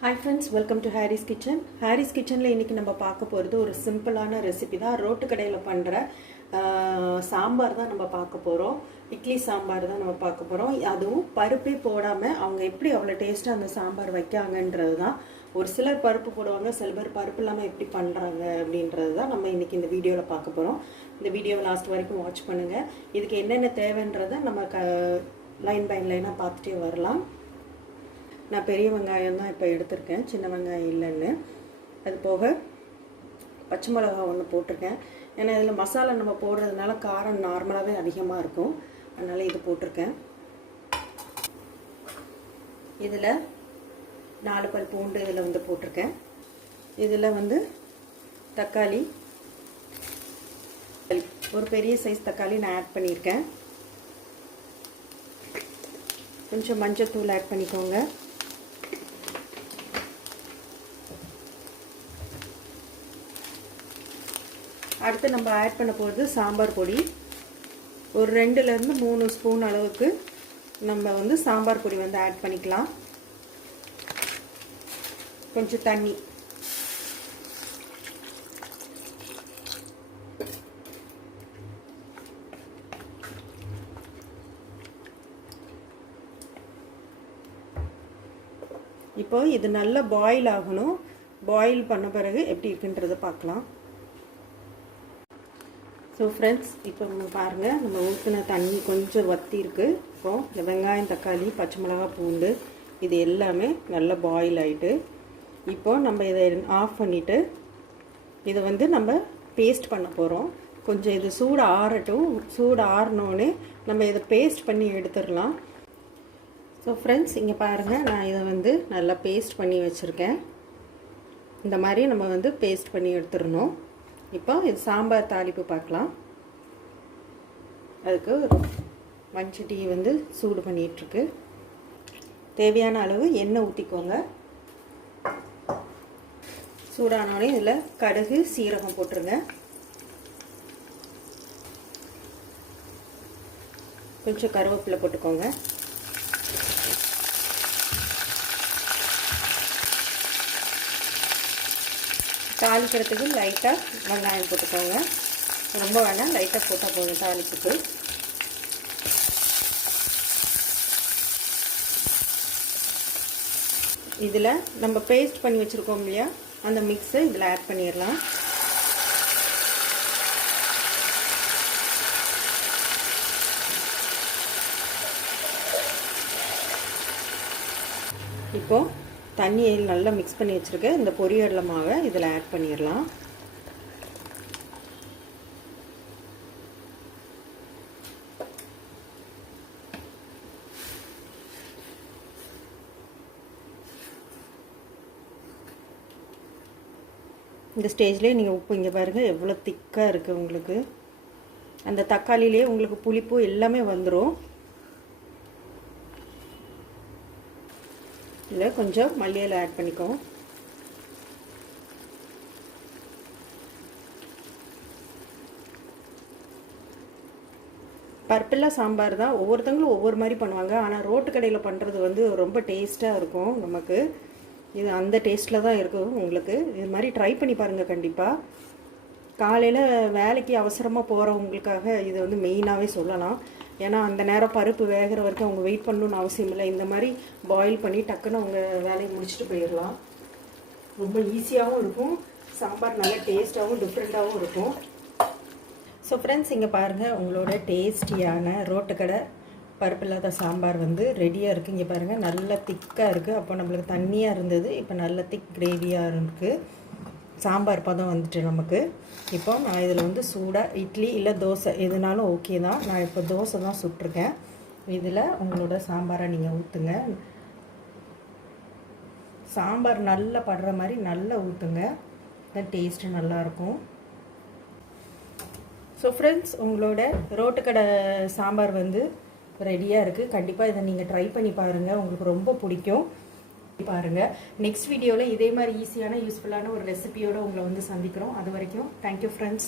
Hi friends, welcome to Harry's Kitchen. Harry's Kitchen la இன்னைக்கு நம்ம பார்க்க போறது ஒரு சிம்பிளான ரெசிபி தான். ரோட்டு கடையில பண்ற சாம்பார் தான் நம்ம பார்க்க போறோம். இட்லி சாம்பார் தான் நம்ம பார்க்க போறோம். அதுவும் பருப்பே போடாம அவங்க எப்படி அவ்வளவு டேஸ்டா அந்த சாம்பார் வைக்காங்கன்றது தான். ஒரு சிலர் பருப்பு போடுவாங்க, சில பேர் பருப்பு இல்லாம எப்படி பண்றாங்க அப்படின்றது தான் நம்ம இன்னைக்கு இந்த வீடியோல பார்க்க போறோம். இந்த வீடியோவை லாஸ்ட் வரைக்கும் வாட்ச் பண்ணுங்க. இதுக்கு என்னென்ன தேவைன்றதை நம்ம லைன் பை லைனா பார்த்துட்டே வரலாம். நான் பெரிய வெங்காயம் தான் இப்போ எடுத்திருக்கேன், சின்ன வெங்காயம் இல்லைன்னு. அது போக பச்சை மிளகா ஒன்று போட்டிருக்கேன். ஏன்னா இதில் மசாலா நம்ம போடுறதுனால காரம் நார்மலாகவே அதிகமாக இருக்கும், அதனால் இது போட்டிருக்கேன். இதில் 4 பல் பூண்டு இதில் வந்து போட்டிருக்கேன். இதில் வந்து தக்காளி, ஒரு பெரிய சைஸ் தக்காளி நான் ஆட் பண்ணியிருக்கேன். கொஞ்சம் மஞ்சத்தூள் ஆட் பண்ணிக்கோங்க. அடுத்து நம்ம ஆட் பண்ண போகிறது சாம்பார் பொடி. ஒரு 2லேருந்து 3 ஸ்பூன் அளவுக்கு நம்ம வந்து சாம்பார் பொடி வந்து ஆட் பண்ணிக்கலாம். கொஞ்சம் தண்ணி, இப்போ இது நல்லா பாயில் ஆகணும். பாயில் பண்ண பிறகு எப்படி இருக்குன்றதை பார்க்கலாம். ஸோ ஃப்ரெண்ட்ஸ், இப்போ நம்ம பாருங்கள், நம்ம ஊற்றின தண்ணி கொஞ்சம் வற்றி இருக்குது. இப்போது இந்த வெங்காயம், தக்காளி, பச்சை மிளகா, பூண்டு இது எல்லாமே நல்லா பாயில் ஆகிட்டு, இப்போது நம்ம இதை ஆஃப் பண்ணிவிட்டு இதை வந்து நம்ம பேஸ்ட் பண்ண போகிறோம். கொஞ்சம் இது சூடு ஆறட்டும். சூடு ஆறினோடனே நம்ம இதை பேஸ்ட் பண்ணி எடுத்துடலாம். ஸோ ஃப்ரெண்ட்ஸ், இங்கே பாருங்கள், நான் இதை வந்து நல்லா பேஸ்ட் பண்ணி வச்சுருக்கேன். இந்த மாதிரி நம்ம வந்து பேஸ்ட் பண்ணி எடுத்துடணும். இப்போ இது சாம்பார் தாளிப்பு பார்க்கலாம். அதுக்கு ஒரு மண்சட்டி வந்து சூடு பண்ணிகிட்ருக்கு. தேவையான அளவு எண்ணெய் ஊற்றிக்கோங்க. சூடானோடனே இதில் கடுகு, சீரகம் போட்டுருங்க. கொஞ்சம் கருவேப்பிலை போட்டுக்கோங்க. தாளிக்கிறதுக்கு லைட்டாக வெங்காயம் போட்டுக்கோங்க. ரொம்ப வேணாம், லைட்டாக போட்டால் போதும் தாளிப்புக்கு. இதில் நம்ம பேஸ்ட் பண்ணி வச்சுருக்கோம் இல்லையா, அந்த மிக்ஸை இதில் ஆட் பண்ணிடலாம். இப்போது தண்ணியை நல்லா மிக்ஸ் பண்ணி வச்சுருக்கேன். இந்த பொரியடலை மாவை இதில் ஆட் பண்ணிடலாம். இந்த ஸ்டேஜ்லேயே நீங்கள் உப்பு, இங்கே பாருங்கள் எவ்வளோ திக்காக இருக்குது உங்களுக்கு. அந்த தக்காளியிலே உங்களுக்கு புளிப்பு எல்லாமே வந்துடும். இதில் கொஞ்சம் மல்லியிலை ஆட் பண்ணிக்கோங்க. பருப்பில்லா சாம்பார் தான், ஒவ்வொருத்தங்களும் ஒவ்வொரு மாதிரி பண்ணுவாங்க. ஆனால் ரோட்டு கடையில் பண்ணுறது வந்து ரொம்ப டேஸ்ட்டாக இருக்கும். நமக்கு இது அந்த டேஸ்ட்டில் தான் இருக்கும். உங்களுக்கு இது மாதிரி ட்ரை பண்ணி பாருங்கள் கண்டிப்பாக. காலையில் வேலைக்கு அவசரமாக போகிறவங்களுக்காக இது வந்து மெயினாகவே சொல்லலாம். ஏன்னா அந்த நேரம் பருப்பு வேகிற வரைக்கும் அவங்க வெயிட் பண்ணணும்னு அவசியம் இல்லை. இந்த மாதிரி பாயில் பண்ணி டக்குன்னு அவங்க வேலையை முடிச்சுட்டு போயிடலாம். ரொம்ப ஈஸியாகவும் இருக்கும். சாம்பார் நல்லா டேஸ்ட்டாகவும் டிஃப்ரெண்ட்டாகவும் இருக்கும். ஸோ ஃப்ரெண்ட்ஸ், இங்கே பாருங்கள், உங்களோட டேஸ்டியான ரோட்டுக்கடை பருப்பு இல்லாத சாம்பார் வந்து ரெடியாக இருக்குது. இங்கே பாருங்கள், நல்லா திக்காக இருக்குது. அப்போ நம்மளுக்கு தண்ணியாக இருந்தது, இப்போ நல்ல திக் கிரேவியாக இருக்குது. சாம்பார் பதம் வந்துட்டு நமக்கு. இப்போ நான் இதில் வந்து சூடாக இட்லி இல்லை தோசை எதுனாலும் ஓகே தான். நான் இப்போ தோசை தான் சுட்டிருக்கேன். இதில் உங்களோட சாம்பாரை நீங்கள் ஊற்றுங்க. சாம்பார் நல்லா படுற மாதிரி நல்லா ஊற்றுங்க, தான் டேஸ்ட்டு நல்லாயிருக்கும். ஸோ ஃப்ரெண்ட்ஸ், உங்களோட ரோட்டுக்கடை சாம்பார் வந்து ரெடியாக இருக்குது. கண்டிப்பாக இதை நீங்கள் ட்ரை பண்ணி பாருங்கள், உங்களுக்கு ரொம்ப பிடிக்கும். பாருங்கள், நெக்ஸ்ட் வீடியோவில் இதே மாதிரி ஈஸியான யூஸ்ஃபுல்லான ஒரு ரெசிபியோடு உங்களை வந்து சந்திக்கிறோம். அது வரைக்கும் தேங்க்யூ ஃப்ரெண்ட்ஸ்.